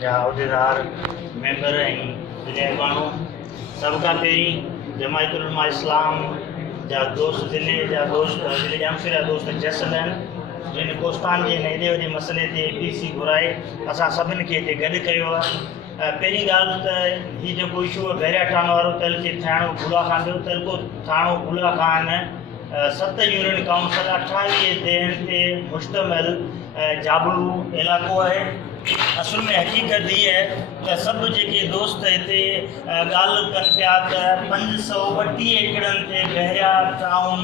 जा उहदेदार मेंबर ऐं विधायक माण्हू सभ खां पहिरीं जमायतुल उलमा इस्लाम जा दोस्त ज़िले जा दोस्त ज़िले जामशेद जा दोस्त जसल आहिनि जिन कोस्तान जे नहदे जे मसइले ते APC घुराए असां सभिनि खे हिते गॾु कयो आहे। पहिरीं ॻाल्हि त हीउ जेको इशू आहे बहिरिया टाउन वारो तहलके थाणो गुला खान जो तहलको थाणो गुला खान 7 यूनियन काउंसिल 28 देहनि ते मुश्तमिल जाबलू इलाइक़ो आहे। असुल में हक़ीक़त हीअ आहे त सभु जेके दोस्त हिते ॻाल्हि कनि पिया त 532 एकड़नि ते बहिरिया टाउन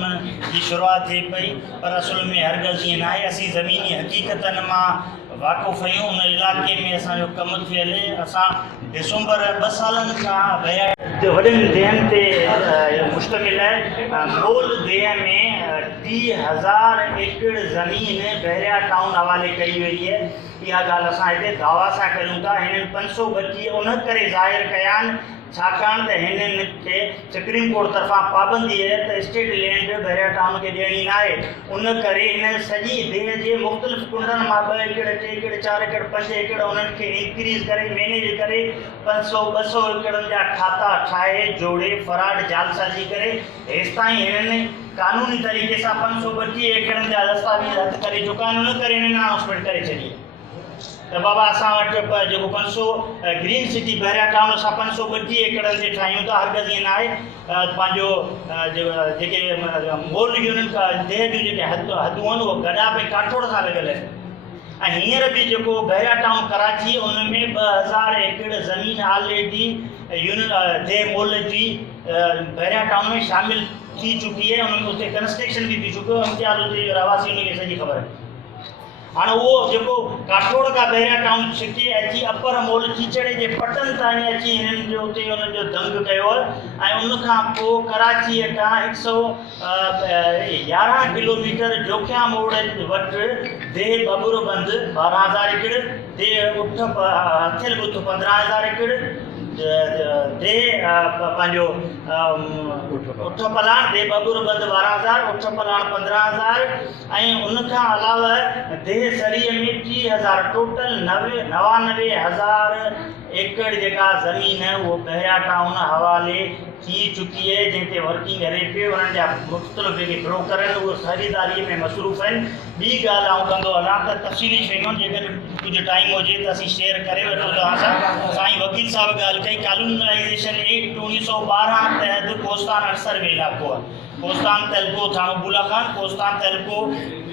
जी शुरूआति थिए पई, पर असुल में हरगिज़ ईअं न आहे। असीं ज़मीनी हक़ीक़तनि मां वाक़ुफ़ आहियूं। उन इलाइक़े में असांजो कमु थियल असां डिसंबर 2 सालनि खां बहिरिया वॾनि देहनि ते मुश्तमिल आहे। मोल देह में 30,000 एकड़ ज़मीन बहिरिया टाउन हवाले कई वई आहे। इहा ॻाल्हि असां हिते दावा सां कयूं था। हिननि 532 उन करे ज़ाहिर कया आहिनि छाकाणि त हिननि खे सुप्रीम कोर्ट तरफ़ां पाबंदी आहे त स्टेट लैंड बहिरिया टाउन खे ॾियणी न आहे। उन करे हिन सॼी देह जे मुख़्तलिफ़ कुंडनि मां 2 एकड़ 3 एकड़ 4 एकड़ 5 एकड़ उन्हनि खे इंक्रीज़ करे मैनेज करे 500-200 एकड़नि जा खाता ठाहे जोड़े फराड जालसाज़ी करे हेसि ताईं हिननि कानूनी तरीक़े सां 532 एकड़नि जा दस्तावेज़ हथ करे चुका आहिनि। उन करे हिननि अनाउंसमेंट करे छॾी त बाबा असां वटि जेको 500 ग्रीन सिटी बहिरिया टाउन असां 532 एकड़नि ते ठाहियूं था। हरगिज़ ईअं न आहे। पंहिंजो जेके मोल यूनियन देह जूं जेके हदूं आहिनि उहे गॾा पे काठोड़ सां लॻल आहिनि। ऐं हींअर बि जेको बहिरिया टाउन कराची उन में 2000 एकड़ ज़मीन ऑलरेडी यूनियन देह मोल जी बहिरिया टाउन में शामिल थी चुकी आहे। उन में उते कंस्ट्रक्शन बि थी चुको आहे। इम्तियाज़ उते रहवासी उनखे सॼी ख़बर आहे। हाँ वो जो काठोड़ का बहिरिया टाउन छिके अची अपर मोल चीचड़े जे पटन ताईं अची हिननि जो उते उन्हनि जो दंग कयो ऐं उन खां पोइ कराची खां 111 किलोमीटर जोखिया मोड़ वटि देह बबूरबंद 12,000 एकड़, देह उठ हथियल बुथ 15,000 एकड़, देह पंहिंजो उठ पलाण देह बबूरबंद 12,000, उठ पलाण 15,000 ऐं उन खां अलावा देह सरीअ में 30,000 टोटल 99,000 एकड़ जेका ज़मीन वो बहिरिया टाउन हवाले थी चुकी है जंहिंते वर्किंग हले पियो। उन्हनि जा मुख़्तलिफ़ जेके ब्रोकर आहिनि उहे ख़रीदारीअ में मसरूफ़ आहिनि। ॿी ॻाल्हि आउं कंदो हलां त तफ़सीली शयूं जेकर कुझु टाइम हुजे त असीं शेयर करे वठूं तव्हां सां। साईं वकील साहब ॻाल्हि कई कानूनाइज़ेशन एक्ट 1912 तहत कोस्तान अरसर इलाइक़ो आहे। कोस्तान तहलको थाणो बुला खान कोस्तान तहलको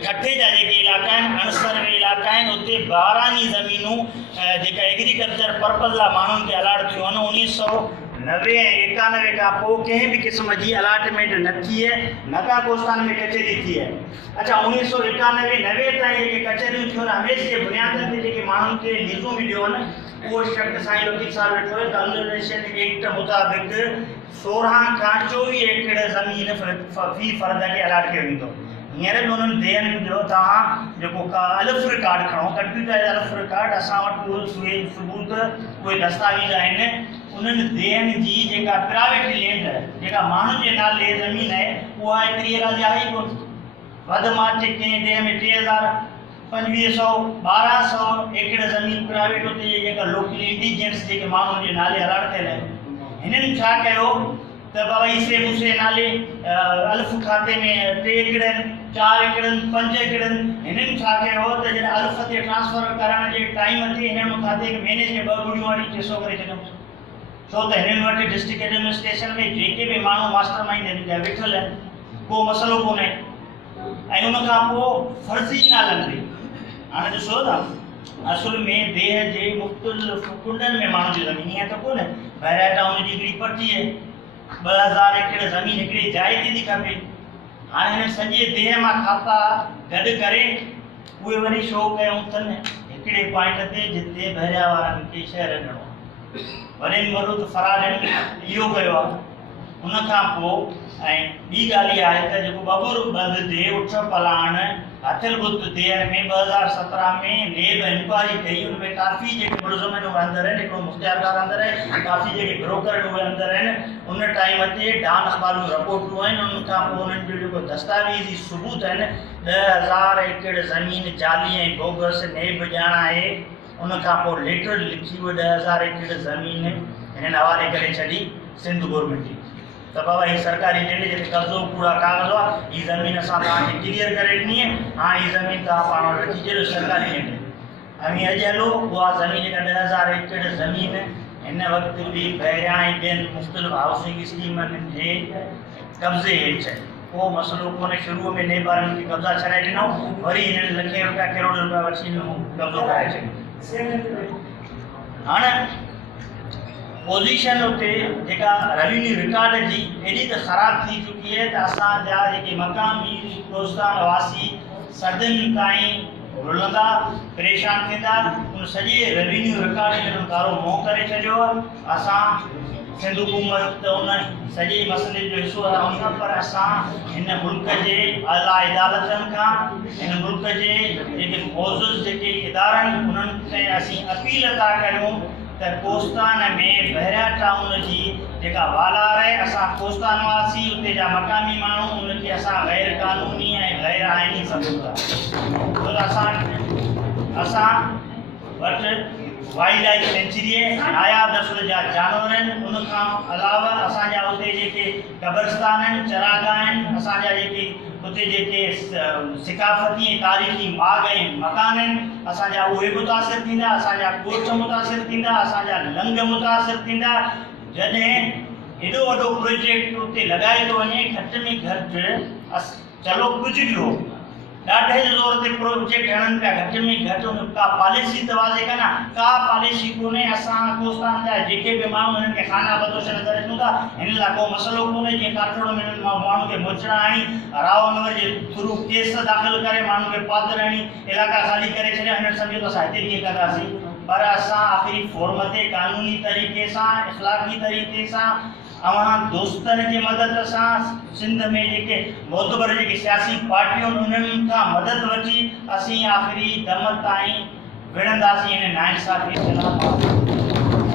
ठठे जा जेके इलाइक़ा आहिनि अणसर में इलाइक़ा आहिनि उते 12 ज़मीनूं जेका एग्रीकल्चर पर्पज़ लाइ माण्हुनि खे अलाट थियूं आहिनि। 1990 ऐं 91 खां पोइ कंहिं बि क़िस्म जी अलाटमेंट न थी आहे, न का कोस्तान में कचहरी थी आहे। अच्छा 1991-90 ताईं जेके कचहरियूं थियूं आहिनि हमेशह जे बुनियादनि ते जेके माण्हुनि खे लीज़ूं मिलियूं आहिनि उहो शख़्स साईं वकील साहब वेठो आहे। कंज़र्वेशन एक्ट मुताबिक़ 16 खां 24 एकड़ ज़मीन फी फ़र्द खे अलाट कयो वेंदो। हींअर बि उन्हनि देहनि जो तव्हां जेको अलफ़ रिकार्ड खणो कंप्यूटर अलफ़ रिकार्ड असां वटि उहे सबूत उहे दस्तावेज़ आहिनि। उन्हनि देहनि जी जेका प्राइवेट लैंड आहे जेका माण्हुनि जे नाले ज़मीन आहे उहा एतिरी राज़ी आहे ई कोन। वधि माठि कंहिं देह में 3,000 2,500 1,200 एकड़ ज़मीन प्राइवेट उते जेका लोकल इंडिजियंस जेके माण्हुनि जे नाले अलाट थियल आहिनि। हिननि छा कयो त बाबा ईसे मूसे नाले अल्फ़ खाते में 3 एकड़ आहिनि, 4 एकड़ आहिनि, 5 एकड़ आहिनि। हिननि छा कयो त जॾहिं अल्फ़ ते ट्रांसफर करण जे टाइम ते हिननि खाते खे मैनेज में 2 गुड़ियूं वारी 300 करे छॾियो। छो त हिननि वटि डिस्ट्रिक्ट एडमिनिस्ट्रेशन में जेके बि माण्हू मास्टर माइंड आहिनि वेठल आहिनि को मसइलो कोन्हे। ऐं उन खां पोइ फर्ज़ी नालनि ते हाणे ॾिसो था असुल में देह जे मुख़्तलिफ़ कुंडनि में माण्हुनि जी ज़मीन ईअं त कोन्हे। बहिरिया टाउन जी हिकिड़ी पटी आहे 2,000 एकड़ ज़मीन हिकिड़ी जाइ ते थी खपे। हाणे हिन सॼे देह मां खाता गॾु करे उहे वरी शो कयूं अथनि हिकिड़े पॉइंट ते जिते बहिरिया वारनि खे शहर ॾियणो आहे। वॾे में वॾो त फराड इहो कयो आहे। उन खां पोइ ऐं ॿी ॻाल्हि इहा आहे त जेको बबूरबंद ते उठ पलाण हथियल बुत देह में 2017 में नेब इंक्वायरी कई। उन में काफ़ी जेके मुलज़िम आहिनि उहे अंदरि आहिनि, हिकिड़ो मुख़्तियारदार अंदरि आहे, काफ़ी जेके ब्रोकर आहिनि उहे अंदरि आहिनि। उन टाइम ते डान अख़बार जूं रिपोर्टूं आहिनि। उन खां पोइ उन्हनि जो जेको दस्तावेज़ी सबूत आहिनि 10,000 एकड़ ज़मीन जाली ऐं बोगस नेब ॼाण आहे उनखां पोइ लेटर लिखी हुई 10,000 एकड़ ज़मीन हिननि हवाले करे छॾी सिंध गवर्नमेंट जी त बाबा ही सरकारी लैंड जिते कब्ज़ो पूरा कागज़ हुआ ही ज़मीन असां तव्हांखे क्लियर करे ॾिनी आहे हाणे ही ज़मीन तव्हां पाण वटि रखी छॾियो सरकारी लैंड ऐं अॼु हलो उहा ज़मीन जेका 10,000 एकड़ ज़मीन हिन वक़्तु बि पहिरियां ई ॿियनि मुख़्तलिफ़ हाउसिंग स्कीमनि जे कब्ज़े हेठि आहे को मसइलो कोन्हे शुरूअ में नेबारनि खे कब्ज़ा छॾाए ॾिनऊं वरी हिननि लखे रुपया करोड़ रुपया वठी कब्ज़ो कराए छॾियो हाणे पोज़ीशन उते जेका रेवेन्यू रिकॉर्ड जी एॾी त ख़राब थी चुकी आहे त असांजा जेके मक़ामी कोस्तान वासी सदियुनि ताईं रुलंदा परेशान थींदा उन सॼे रेवेन्यू रिकॉर्ड खे कारो मोह करे छॾियो आहे असां सिंध हुकूमत त उन सॼे मसइले जो हिसो रहूं पर असां हिन मुल्क जे आला अदालतनि खां हिन मुल्क जे जेके मौज़ूद जेके इदारनि उन्हनि खे असीं अपील था करियूं त कोस्तान में बहरिया टाउन जी जेका वालार आहे असां कोस्तान वासी उते जा मक़ामी माण्हू उनखे असां गैर क़ानूनी ऐं गैर आइनी सम्झूं था असां वटि वाइल्ड लाइफ सेंचुरी आहे नायाब नस्ल जा जानवर आहिनि उनखां अलावा असांजा उते जेके क़ब्रस्तान आहिनि चरागाह आहिनि असांजा जेके उते जेके सिकाफ़ती ऐं तारीख़ी बाग़ ऐं मकान आहिनि असांजा उहे मुतासिर थींदा असांजा ॻोठ मुतासिर थींदा असांजा लंग मुतासिर थींदा जॾहिं एॾो वॾो प्रोजेक्ट उते लॻाए थो वञे घटि में घटि चलो कुझु बि हो ॾाढे ज़ोर ते प्रोजेक्ट हणनि पिया घटि में घटि उन का पॉलिसी त वाज़े कनि का पॉलिसी कोन्हे असां कोस्तान जा जेके बि माण्हू हिननि खे खाना बदोश नज़र अचूं था हिन लाइ को मसइलो कोन्हे जीअं काठोड़ में माण्हू खे मुचड़ा हणी राव नंबर जे थ्रू केस दाख़िल करे माण्हू खे पादर हणी इलाइक़ा ख़ाली करे छॾिया हिननि सम्झो त असां हिते बि कंदासीं पर असां आख़िरी फॉर्म ते क़ानूनी तरीक़े सां इख़लाक़ी तरीक़े सां अवां दोस्तनि जी मदद सां सिंध में जेके मोतबर जेके सियासी पार्टियूं उन्हनि खां मदद वठी असीं आख़िरी दम ताईं विढ़ंदासीं हिन नाइंसाफ़ी खिलाफ़